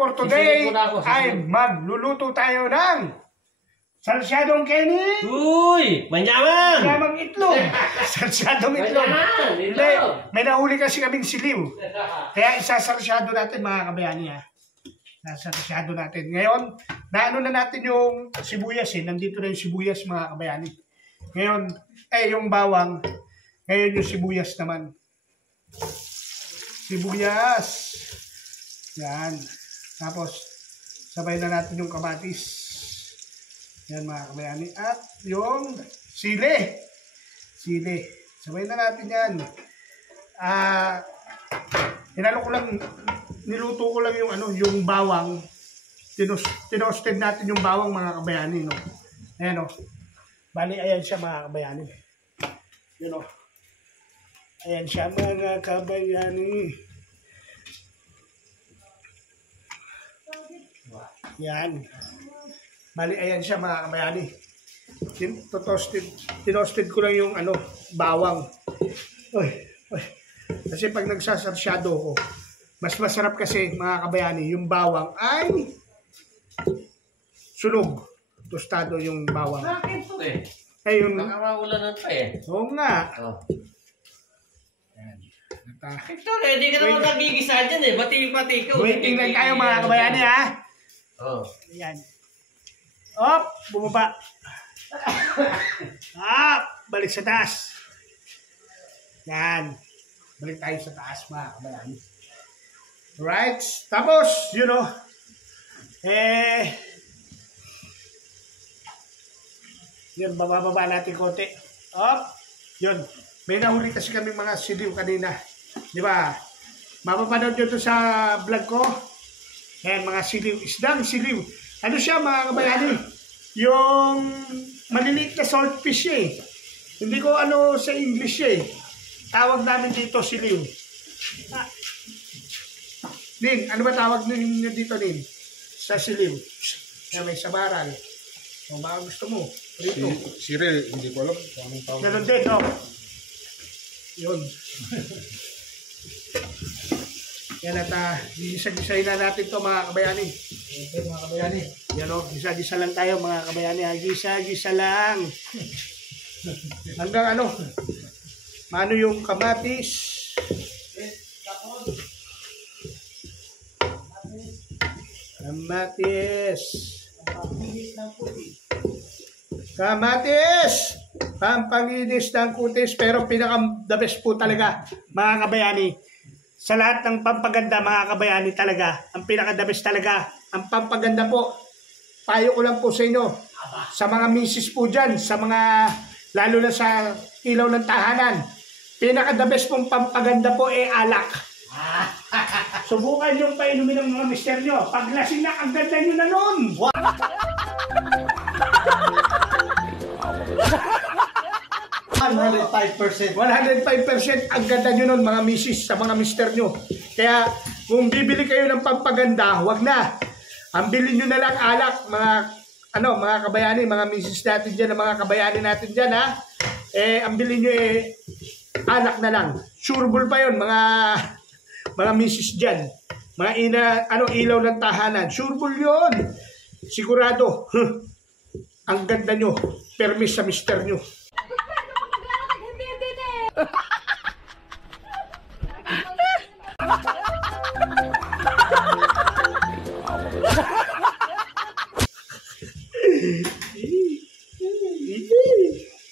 for today ay magluluto tayo ng salsyadong Kenny. Uy! Manyaman! Manyaman itlog. Salsyadong itlog. Hindi, may nahuli kasi kaming siliw. Kaya isasalsyado natin mga kabayani ha. Isasalsyado natin. Ngayon, naano na natin yung sibuyas eh. Nandito na yung sibuyas mga kabayani. Ngayon, yung bawang. Ngayon yung sibuyas naman. Sibuyas. Yan. Tapos, sabay na natin yung kamatis. Yan mga kabayani. At yung sili. Sili. Sabay na natin yan. Niluto ko lang yung yung bawang. Tinosted natin yung bawang mga kabayani, no. Ayan, no. Bali, ayan siya mga kabayani. Yun, no. Ayan siya mga kabayani. Yan. Bali, ayan siya mga kabayani. Tinosted ko lang yung bawang. Uy. Kasi pag nagsasarsyado ko, mas masarap kasi mga kabayani, yung bawang ay sunog. Tostado yung bawang. Bakit po eh? Yung nakakawalanan pa eh. Oo nga. Oh. Yan. Ito eh, di ka naman nagigisa dyan eh. Bati-bati ka. Waiting lang tayo mga kabayani ha. Oh. Ayan. Op, bumaba. Balik sa taas. Yan. Balik tayo sa taas mga kabayani. Right. Tapos, yun, bababa natin konti. Op. Yun. May nahuli kasi kami mga siliw kanina. Di ba? Mapapanood nyo ito sa vlog ko. Ayan, mga siliw. Isdang siliw. Ano siya mga kabayani? Yung maliliit na saltfish eh. Hindi ko sa English eh. Tawag namin dito siliw. Nin, ano ba tawag ninyo dito, Nin? Sa siliw. Kaya may sabaran. O baka gusto mo. Rito. Siril, hindi ko alam. Ganun din, no? Yun. Yan at gisa-gisahin na natin to mga kabayani. Okay, mga kabayani. Yan o, gisa-gisa lang tayo mga kabayani. Gisa-gisa lang. Hanggang maano yung kamatis. Kamatis. Kamatis. Pampanginis ng kutis. Pero pinaka-the best po talaga mga kabayani. Sa lahat ng pampaganda mga kabayani talaga, ang pinaka-the best talaga, ang pampaganda po, payo ko lang po sa inyo, sa mga misis po dyan, sa mga, lalo na sa ilaw ng tahanan, pinaka-the best pong pampaganda po alak. Subukan yung painumin ng mga mister nyo. Pag lasing na, ang ganda nyo na nun. 105%. 105% ang ganda nyo nun mga misis sa mga mister nyo. Kaya kung bibili kayo ng pampaganda, wag na. Ang bilhin nyo na lang alak, mga kabayani, mga misis natin dyan, mga kabayani natin dyan ha. Ang bilhin nyo alak na lang. Sureball pa yun mga misis dyan. Mga ilaw ng tahanan. Sureball yun. Sigurado. Ang ganda nyo. Permis sa mister nyo.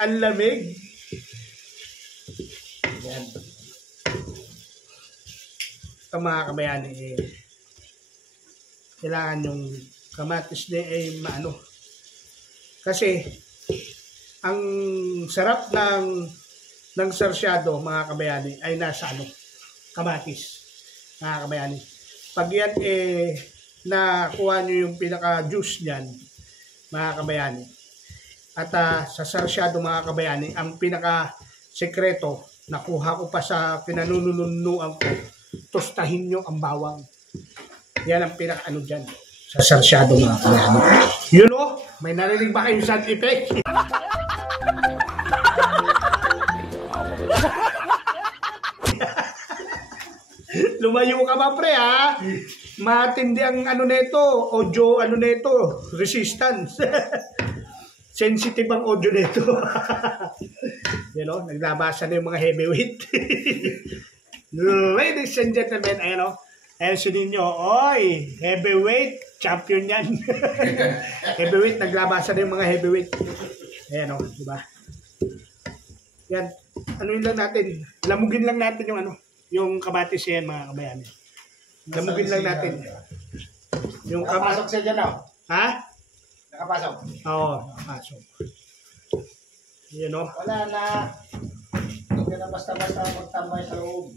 Ang lamig. Yan. Ito mga kabayani kailangan yung kamatis na kasi ang sarap ng sarsyado mga kabayani ay nasa kamatis mga kabayani. Pag yan nakuha nyo yung pinaka juice niyan mga kabayani at sa sarsyado mga kabayani ang pinaka sekreto nakuha ko pa sa pinanununuan ko, tostahin nyo ang bawang. Yan ang pinaka dyan sa sarsyado mga kabayani. May narinig ba kayong sound effect? Lumayo ka ba, pre, ha? matindi ang ano nito, audio ano nito, resistance. Sensitive ang audio nito. You know, naglabasan na yung mga heavyweight. Ladies and gentlemen, ayan o. Ayan si ninyo, oy, heavyweight, champion yan. Heavyweight, naglabasan na yung mga heavyweight. Ayan o, diba? Yan, ano yun lang natin, lamugin lang natin yung ano, yung kamatis yan mga kabayani. Lamugin lang natin. Yung Nakapasok siya dyan, oh. Ha? Nakapasok. Oo, nakapasok. Yan o. Wala na. Huwag ka na basta-basta magtambay sa loob.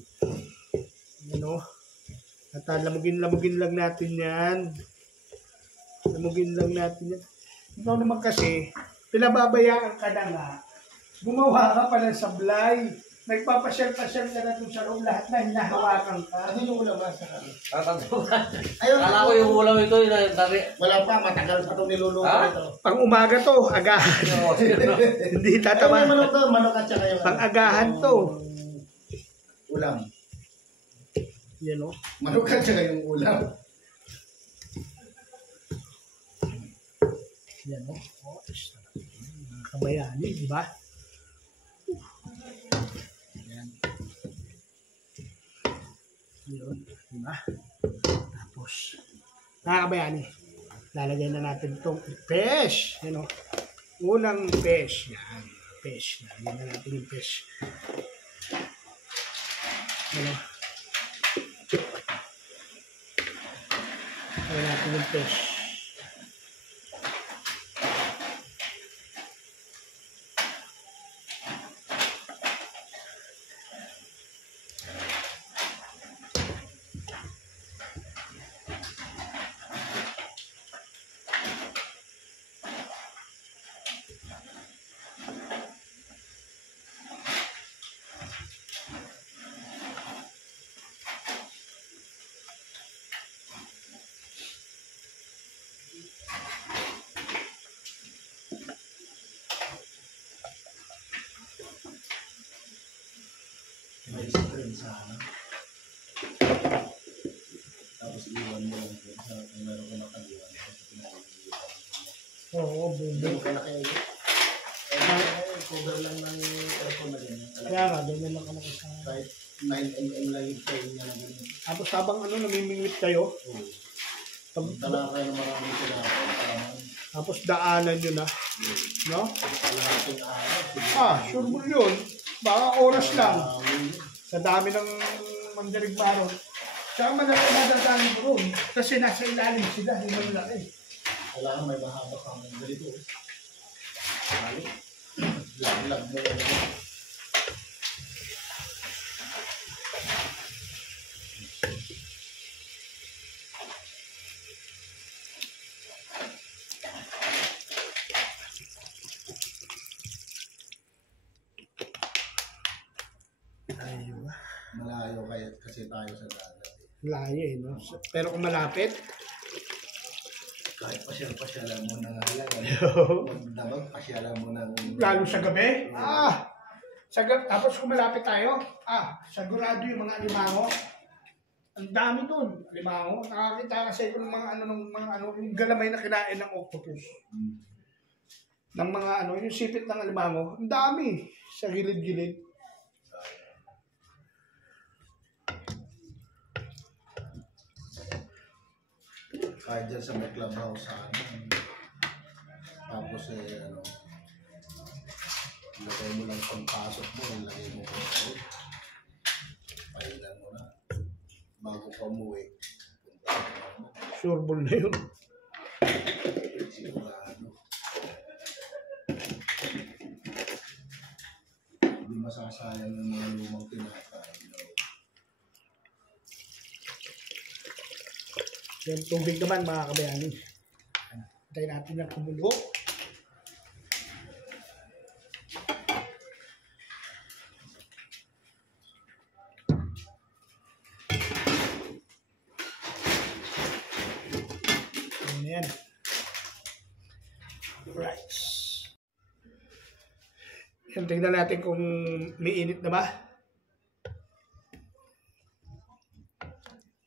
Yan o. At lamugin lang natin yan. Lamugin lang natin yan. Ikaw naman kasi, pinababayaan ka na nga. Gumawa ka pa ng sablay. Nagpapasyal-pasyal ka na dun sa loob. Lahat na hinahawakan ka. Ano yung ulam ba sa kanya? Tatanda. Ayun, Kala ko yung ulam ito, yung dari. wala pa, matagal pa itong niluluto Ha? ito. Pang umaga to, agahan. Hindi Ayun tatama. yung manok to, manok at saka yung... Pang agahan to. Ulam. Yan o. Manok at saka yung ulam. Yan o. Kabayani, di ba? Yan. Yun, di ba? Tapos, nakakabayani. Lalagyan na natin itong fish. Yan o. Unang fish. Yan. Fish. Lalagyan na natin yung fish. Yan o. Lalagyan natin yung fish. May screen sana. Tapos iwan mo lang kung meron ka nakaliwan. Oo, Hindi bubo. mo ka nakaili. Cover lang ng aircon na ganyan. Kaya nga, ganyan lang ka nakasama. Kahit 9 mm lang yung frame niya na ganyan. Tapos habang ano, namimingwit kayo, Oo. tab- Tala kayo ng maraming tinapay. tapos daanan nyo na, no? Kalahating araw. Sure mo yun. Baka oras lang. Sa dami ng mandarig baron. Saka malaki madadali mo ron. Kasi nasa ilalim sila, hindi mo laki. Kailangan may mahaba kang ganito. Hali. Lag-lag mo yan. Ayun. Malayo kaya kasi tayo sa dagat. Layo eh, no? Pero kung malapit, Kahit pasyal-pasyalan mo na nga lang. Magdamag, pasyalan mo ng... lalo sa gabi, tapos kung malapit tayo, sigurado yung mga alimango. Ang dami dun, alimango. Nakakita kasi ko ng mga ano, yung galamay na kinain ng octopus. Ng mga ano, yung sipit ng alimango. Ang dami sa gilid-gilid. Kahit dyan sa may clubhouse sa amin. Tapos ilagay mo lang pagpasok mo, ilagay mo ko na pailan mo na. Bago ka umuwi, punta mo. Sure ball na yun. Sigurado. Hindi masasayang ng mga lumang tinatawag. Yung tubig naman mga kabayani. Hintayin natin yung kumulo. Ayan. Right. Yan, tingnan natin kung may init na ba.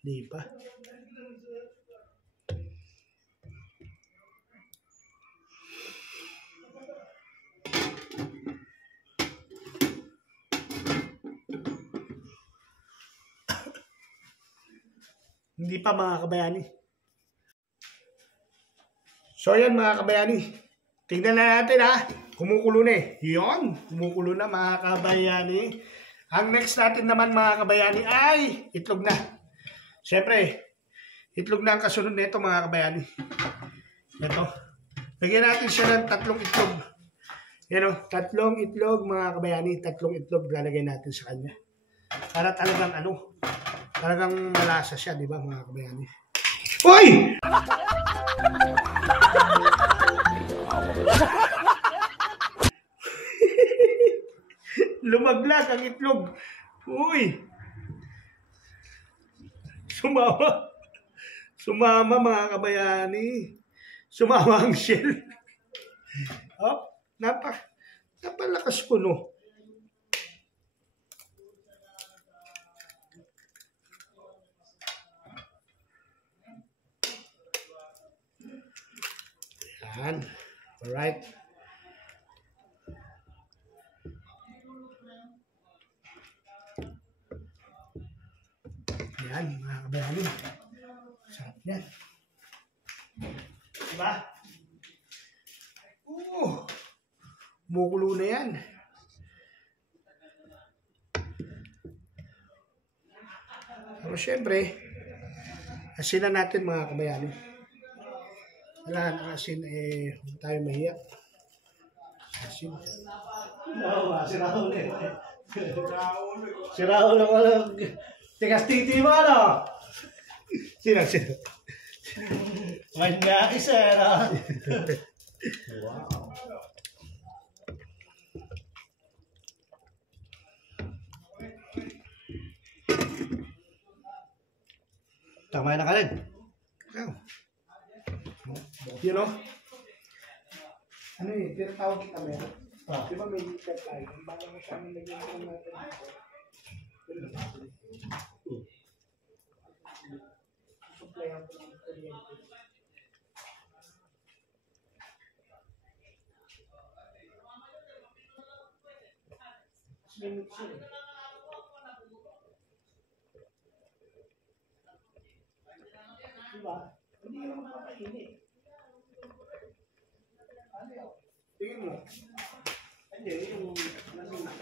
Hindi pa. Hindi pa mga kabayani. So yan mga kabayani. Tingnan na natin ha. Kumukulo na eh. Yun. Kumukulo na mga kabayani. Ang next natin naman mga kabayani ay itlog na. Siyempre, itlog na ang kasunod nito mga kabayani. Ito. Lagyan natin siya ng 3 itlog. Yan o. 3 itlog mga kabayani. 3 itlog lalagay natin sa kanya. Para talagang talagang malasa siya, di ba mga kabayani? Uy! Lumaglag ang itlog. Uy! Sumama. Sumama mga kabayani. Sumama ang shell. Oh, napalakas ko no. Yan. Alright. Yan, mga kabayani. Sarap yan. Diba? Kumukulo na yan. Pero syempre, asinan natin mga kabayani. Wala na asin huwag tayo mahiyak. Asin. Si Raul eh. Si Raul ang alam. Tigas titi mo ano? Sino? Manya isa na. Wow. Tama na ka rin. You know? Ano eh, tinatawag kita meron. Di ba may litter tayo? Ang bago mo sa amin lagyan ko natin dito. Susuplayan ko ng kuryente. May mixer eh. Diba? Hindi naman makakainit. Tingin mo. Hindi, yung lasing na.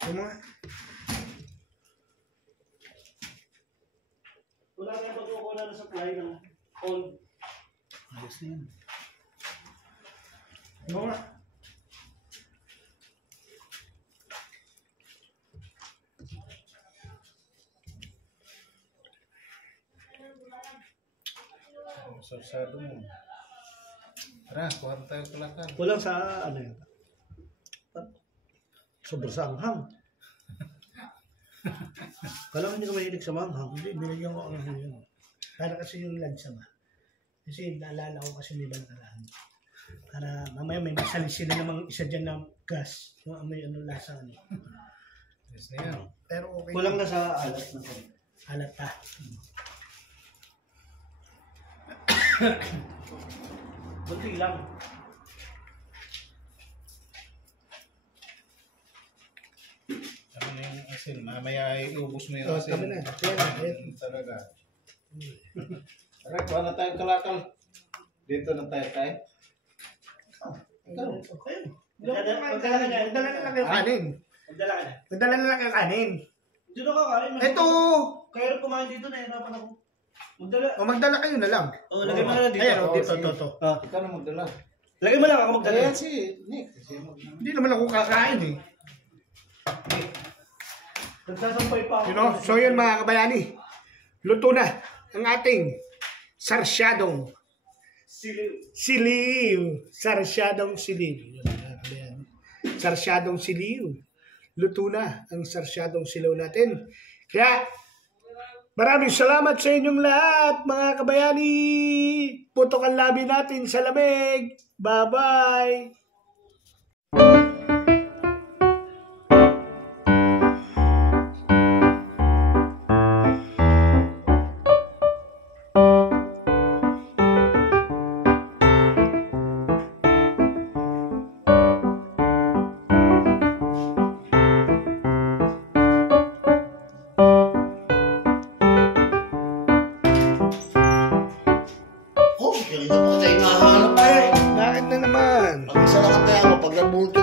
Ano nga? Wala nga pagkukuha na supply ng old. Ayos na yun. Ano nga? Sarsado mo. Tara, kuha tayo kulakan. Kulang sa ano yun? Sobrang sa anghang. Kala hindi ka mahilig sa manghang. Hindi, binigyan ko ang yun. Para kasi yung lansa ba? Kasi naalala ko kasi may bantaraan. Para mamaya may masalis sila namang isa dyan ng gas. Yung may lasa ano. Yes na yan. Pero okay. Kulang na sa alat na to. Alat pa. Bunti lang. Ano na yung asin? Mamaya ay iubos mo yung Oh, asin. kami na. Ayan. Talaga. Tara, kuha na tayong kalakal. Dito na tayo. Okay. Magdala ka na. Magdala na lang yung kanin. Magdala ka na. Magdala na lang yung kanin. Dito ka kain. Ito! Kaya rin kumain dito, nahirapan ako. Magdala. O magdala kayo na lang. Oh, lagay mo na lang dito. Ayan, Oo, dito, sige. to. Ikaw na magdala. Lagay mo lang ako magdala. Ayan si Nick. Hindi naman ako kakain eh. Nagsasampay pa ako. You know? So yun mga kabayani. Luto na ang ating sarsyadong siliw. Sarsyadong siliw. Yun, mga kabayani. Sarsyadong siliw. Luto na ang sarsyadong silaw natin. Kaya, Maraming salamat sa inyong lahat, mga kabayani. Putok ang labi natin sa lamig. Bye-bye. Oh, kanina pa tayo nahanap eh. Bakit na naman? Pag isa lang ang tayo mo, pag nabunto